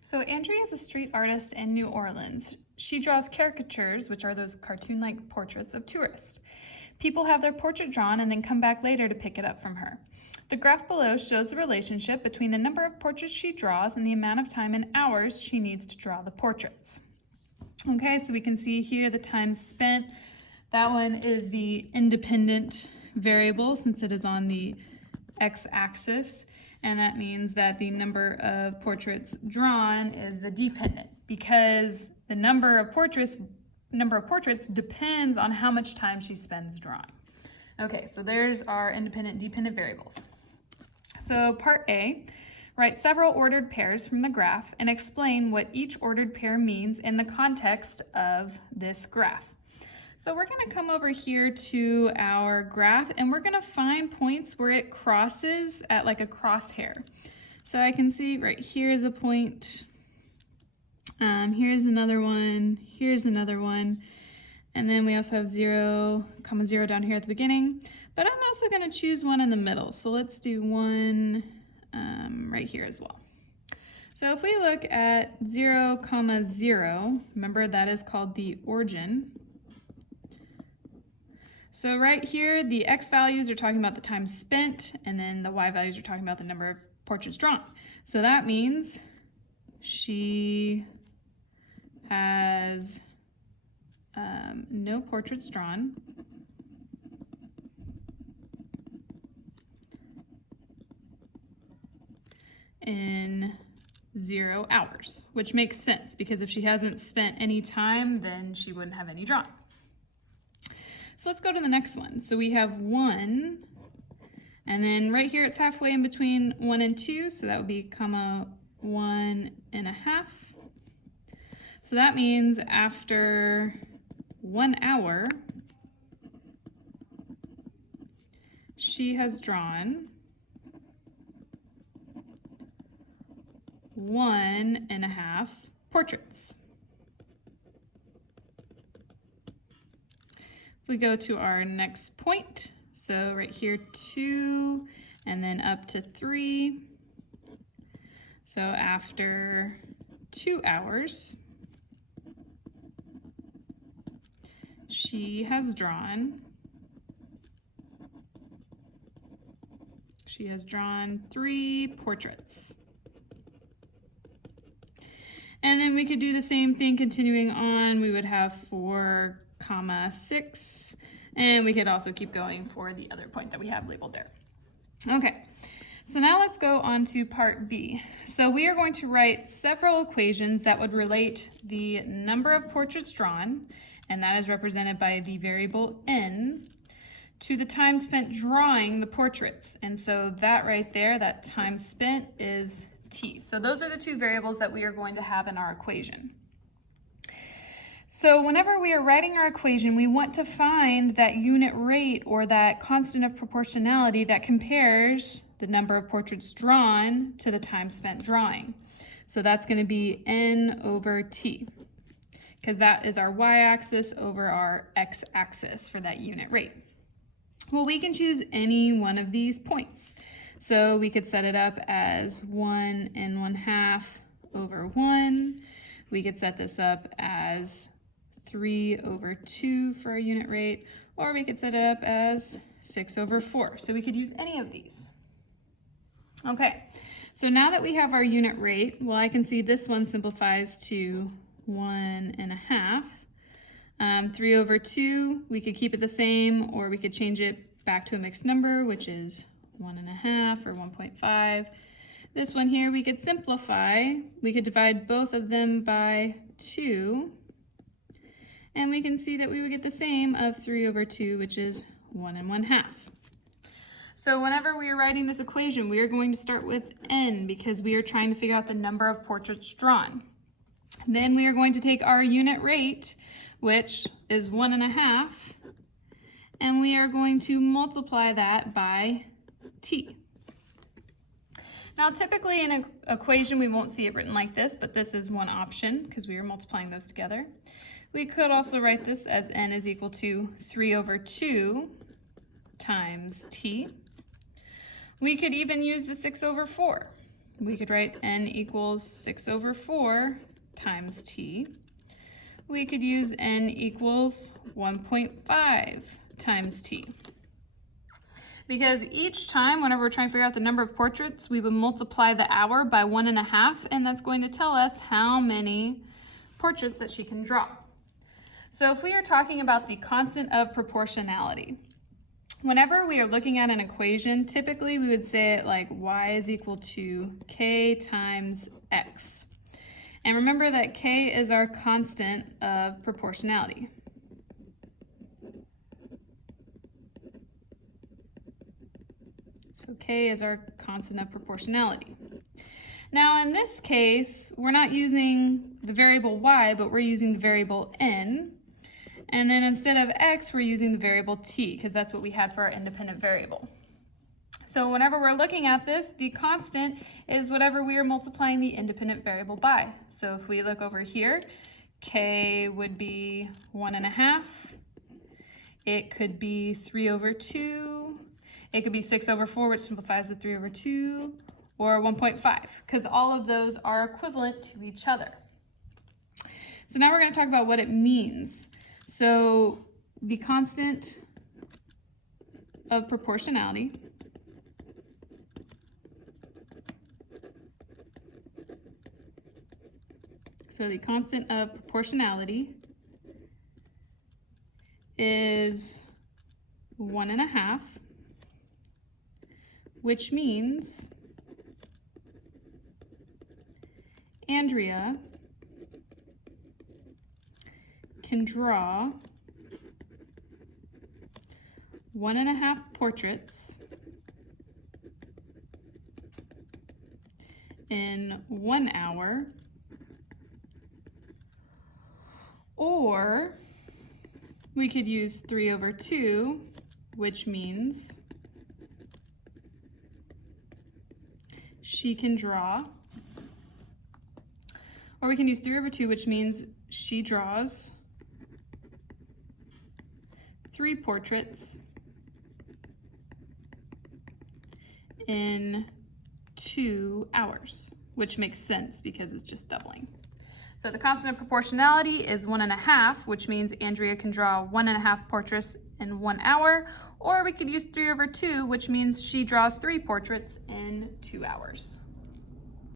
So Andrea is a street artist in New Orleans. She draws caricatures, which are those cartoon-like portraits of tourists. People have their portrait drawn and then come back later to pick it up from her. The graph below shows the relationship between the number of portraits she draws and the amount of time in hours she needs to draw the portraits. Okay, so we can see here the time spent. That one is the independent variable since it is on the x-axis, and that means that the number of portraits drawn is the dependent, because the number of portraits depends on how much time she spends drawing. Okay, so there's our independent, dependent variables. So part A, write several ordered pairs from the graph and explain what each ordered pair means in the context of this graph. So we're going to come over here to our graph and we're going to find points where it crosses at like a crosshair. So I can see right here is a point, here's another one, and then we also have 0, 0 down here at the beginning. But I'm also going to choose one in the middle. So let's do one right here as well. So if we look at 0, 0, remember that is called the origin. So right here, the x values are talking about the time spent, and then the y values are talking about the number of portraits drawn. So that means she has no portraits drawn. In 0 hours, which makes sense because if she hasn't spent any time, then she wouldn't have any drawn. So let's go to the next one. So we have 1, and then right here it's halfway in between 1 and 2, so that would be 1.5. So that means after 1 hour, she has drawn 1.5 portraits. We go to our next point, so right here 2 and then up to 3. So after 2 hours, she has drawn 3 portraits. And then we could do the same thing continuing on. We would have 4, 6, and we could also keep going for the other point that we have labeled there. Okay, so now let's go on to part B. So we are going to write several equations that would relate the number of portraits drawn, and that is represented by the variable n, to the time spent drawing the portraits. And so that right there, that time spent, is t. So those are the two variables that we are going to have in our equation. So whenever we are writing our equation, we want to find that unit rate or that constant of proportionality that compares the number of portraits drawn to the time spent drawing. So that's going to be n over t, because that is our y-axis over our x-axis for that unit rate. Well, we can choose any one of these points. So we could set it up as 1.5 over 1. We could set this up as 3 over 2 for our unit rate, or we could set it up as 6 over 4. So we could use any of these. Okay, so now that we have our unit rate, well, I can see this one simplifies to 1.5. 3 over 2, we could keep it the same, or we could change it back to a mixed number, which is 1.5 or 1.5. This one here, we could simplify. We could divide both of them by 2. And we can see that we would get the same of 3 over 2, which is 1.5. So whenever we are writing this equation, we are going to start with n because we are trying to figure out the number of portraits drawn. Then we are going to take our unit rate, which is 1.5, and we are going to multiply that by t. Now typically in an equation we won't see it written like this, but this is one option because we are multiplying those together. We could also write this as n is equal to 3 over 2 times t. We could even use the 6 over 4. we could write n equals 6/4 times t. We could use n equals 1.5 times t. Because each time, whenever we're trying to figure out the number of portraits, we would multiply the hour by 1.5, and that's going to tell us how many portraits that she can draw. So if we are talking about the constant of proportionality, whenever we are looking at an equation, typically we would say it like y is equal to k times x. And remember that k is our constant of proportionality. So k is our constant of proportionality. Now in this case, we're not using the variable y, but we're using the variable n. And then instead of x, we're using the variable t, because that's what we had for our independent variable. So whenever we're looking at this, the constant is whatever we are multiplying the independent variable by. So if we look over here, k would be 1.5. It could be 3/2. It could be 6/4, which simplifies to 3/2, or 1.5, because all of those are equivalent to each other. So now we're going to talk about what it means. So the constant of proportionality is 1.5, which means Andrea can draw 1.5 portraits in 1 hour, or we could use 3/2, which means she can draw, or we can use 3/2, which means she draws 3 portraits in 2 hours, which makes sense because it's just doubling. So the constant of proportionality is 1.5, which means Andrea can draw 1.5 portraits in 1 hour, or we could use 3/2, which means she draws 3 portraits in 2 hours.